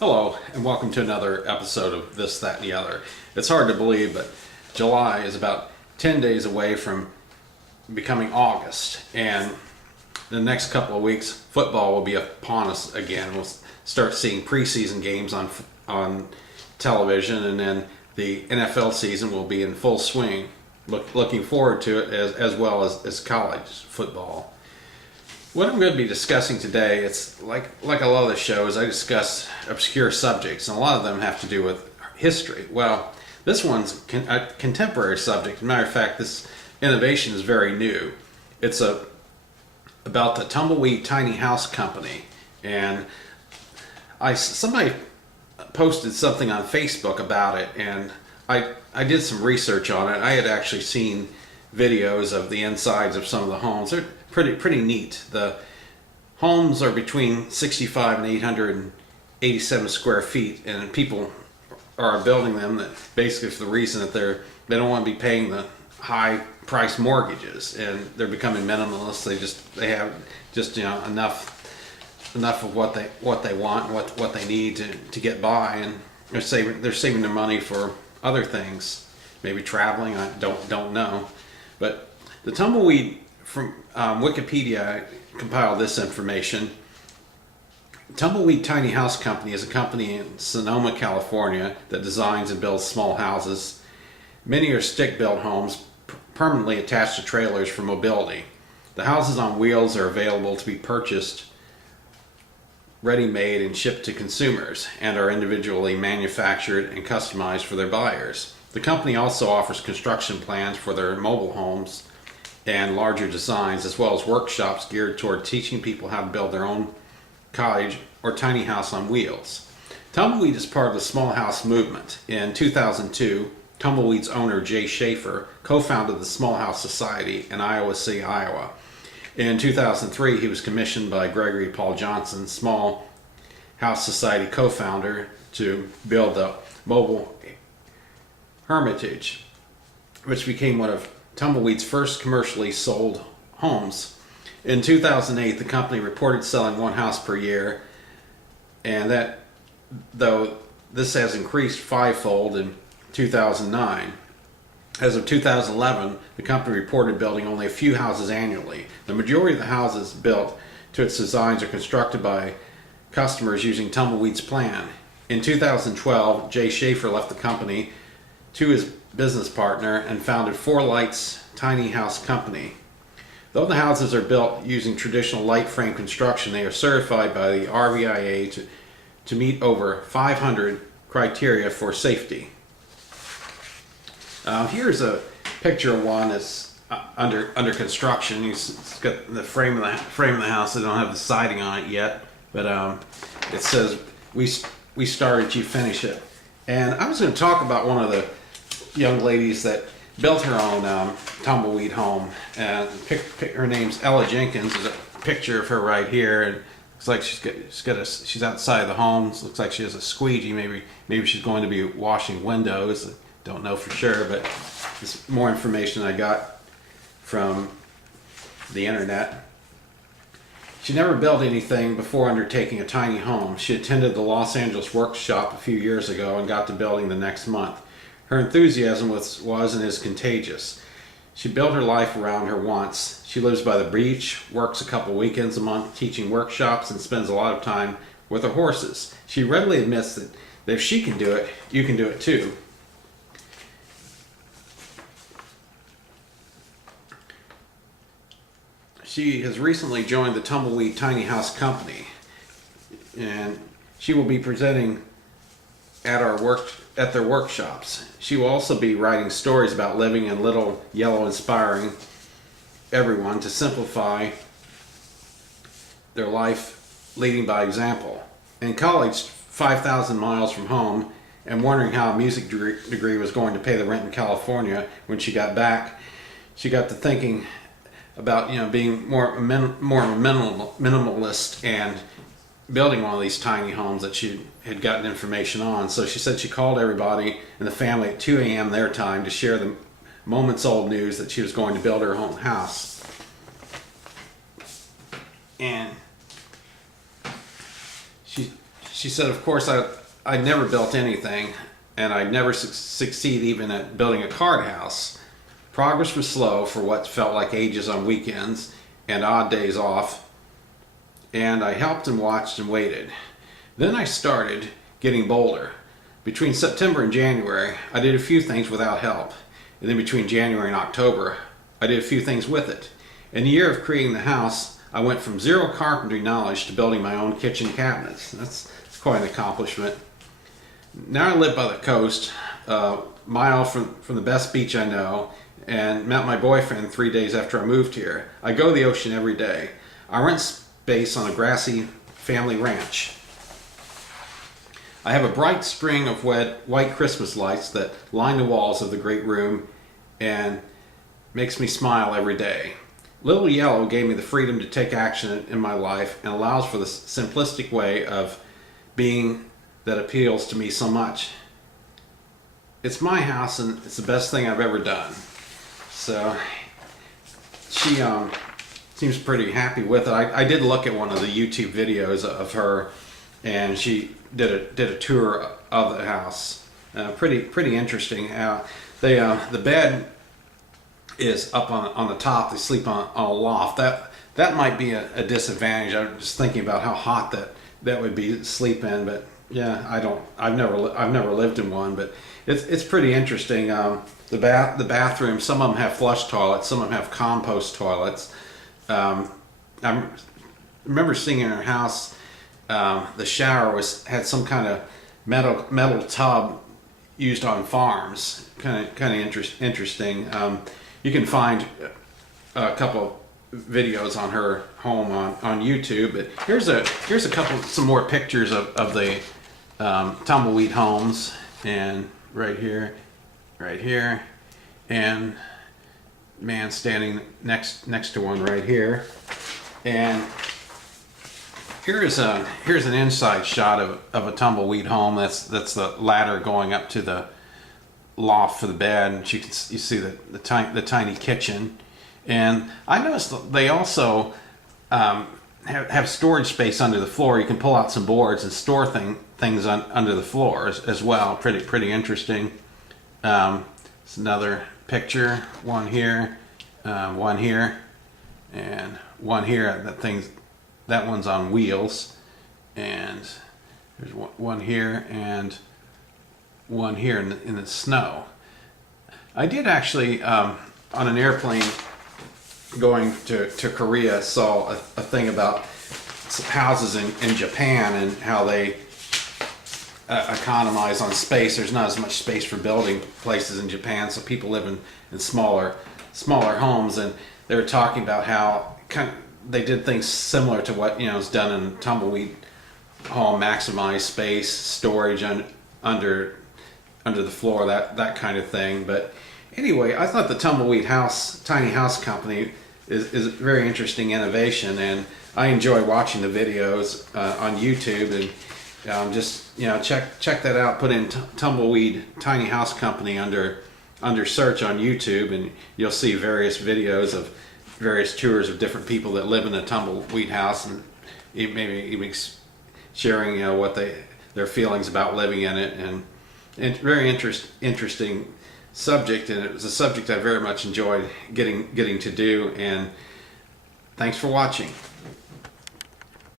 Hello, and welcome to another episode of This, That, and the Other. It's hard to believe, but July is about 10 days away from becoming August, and the next couple of weeks, football will be upon us again. We'll start seeing preseason games on television, and then the NFL season will be in full swing. Looking forward to it as well as college football. What I'm going to be discussing today, it's like a lot of the shows, I discuss obscure subjects, and a lot of them have to do with history. Well, this one's a contemporary subject. As a matter of fact, this innovation is very new. It's about the Tumbleweed Tiny House Company, and somebody posted something on Facebook about it, and I did some research on it. I had actually seen videos of the insides of some of the homes. They're pretty neat. The homes are between 65 and 887 square feet, and people are building them that basically for the reason that they don't want to be paying the high price mortgages, and they're becoming minimalists. They have just enough of what they want and what they need to get by, and they're saving their money for other things, maybe traveling. I don't know, but the Tumbleweed from Wikipedia compiled this information. Tumbleweed Tiny House Company is a company in Sonoma, California that designs and builds small houses. Many are stick-built homes permanently attached to trailers for mobility. The houses on wheels are available to be purchased ready-made and shipped to consumers, and are individually manufactured and customized for their buyers. The company also offers construction plans for their mobile homes and larger designs, as well as workshops geared toward teaching people how to build their own cottage or tiny house on wheels. Tumbleweed is part of the small house movement. In 2002, Tumbleweed's owner Jay Schaefer co-founded the Small House Society in Iowa City, Iowa. In 2003, he was commissioned by Gregory Paul Johnson, Small House Society co-founder, to build the Mobile Hermitage, which became one of Tumbleweed's first commercially sold homes. In 2008, the company reported selling one house per year, and that, though this has increased fivefold in 2009. As of 2011, the company reported building only a few houses annually. The majority of the houses built to its designs are constructed by customers using Tumbleweed's plan. In 2012, Jay Schaefer left the company to his business partner and founded Four Lights Tiny House Company. Though the houses are built using traditional light frame construction, they are certified by the RVIA to meet over 500 criteria for safety. Here's a picture of one that's under construction. It's got the frame of the house. They don't have the siding on it yet, but it says we started, you finish it. And I was going to talk about one of the young ladies that built her own Tumbleweed home. And her name's Ella Jenkins. There's a picture of her right here, and looks like she's outside of the home. It looks like she has a squeegee. Maybe she's going to be washing windows. Don't know for sure, but it's more information I got from the internet. She never built anything before undertaking a tiny home. She attended the Los Angeles workshop a few years ago and got to building the next month. Her enthusiasm was and is contagious. She built her life around her wants. She lives by the beach, works a couple weekends a month teaching workshops, and spends a lot of time with her horses. She readily admits that if she can do it, you can do it too. She has recently joined the Tumbleweed Tiny House Company, and she will be presenting at their workshops. She will also be writing stories about living in Little Yellow, inspiring everyone to simplify their life, leading by example. In college, 5,000 miles from home, and wondering how a music degree was going to pay the rent in California, when she got back, she got to thinking about being more minimalist and building one of these tiny homes that she had gotten information on. So she said she called everybody in the family at 2 a.m. their time to share the moments old news that she was going to build her own house. And she said, of course, I never built anything, and I'd never succeed even at building a card house. Progress was slow for what felt like ages on weekends and odd days off, and I helped and watched and waited. Then I started getting bolder. Between September and January, I did a few things without help. And then between January and October, I did a few things with it. In the year of creating the house, I went from zero carpentry knowledge to building my own kitchen cabinets. That's quite an accomplishment. Now I live by the coast, a mile from the best beach I know, and met my boyfriend 3 days after I moved here. I go to the ocean every day. I rent space on a grassy family ranch. I have a bright string of white Christmas lights that line the walls of the great room and makes me smile every day. Little Yellow gave me the freedom to take action in my life and allows for the simplistic way of being that appeals to me so much. It's my house and it's the best thing I've ever done. So she seems pretty happy with it. I did look at one of the YouTube videos of her, and she did a tour of the house. Pretty interesting. The bed is up on the top. They sleep on a loft. That might be a disadvantage. I'm just thinking about how hot that would be to sleep in. But yeah, I've never lived in one, but it's pretty interesting. The bathroom. Some of them have flush toilets. Some of them have compost toilets. I remember seeing in her house, the shower had some kind of metal tub used on farms. Kind of interesting. You can find a couple videos on her home on YouTube. But here's some more pictures of the Tumbleweed homes, and right here, and man standing next to one right here, and here's an inside shot of a Tumbleweed home. That's the ladder going up to the loft for the bed, and you see the tiny kitchen. And I noticed that they also have storage space under the floor. You can pull out some boards and store things under the floor as well. Pretty interesting. It's another picture. One here, and one here. That one's on wheels, and there's one here and one here in the snow. I did actually, on an airplane going to Korea, saw a thing about houses in Japan and how they economize on space. There's not as much space for building places in Japan, so people live in smaller homes, and they were talking about how they did things similar to what is done in Tumbleweed home, maximize space, storage under the floor, that kind of thing. But anyway, I thought the Tumbleweed tiny house company is a very interesting innovation, and I enjoy watching the videos on YouTube. And just check that out. Put in Tumbleweed tiny house company under search on YouTube, and you'll see various videos of various tours of different people that live in a Tumbleweed house, and maybe even sharing what their feelings about living in it. And very interesting subject, and it was a subject I very much enjoyed getting to do. And thanks for watching.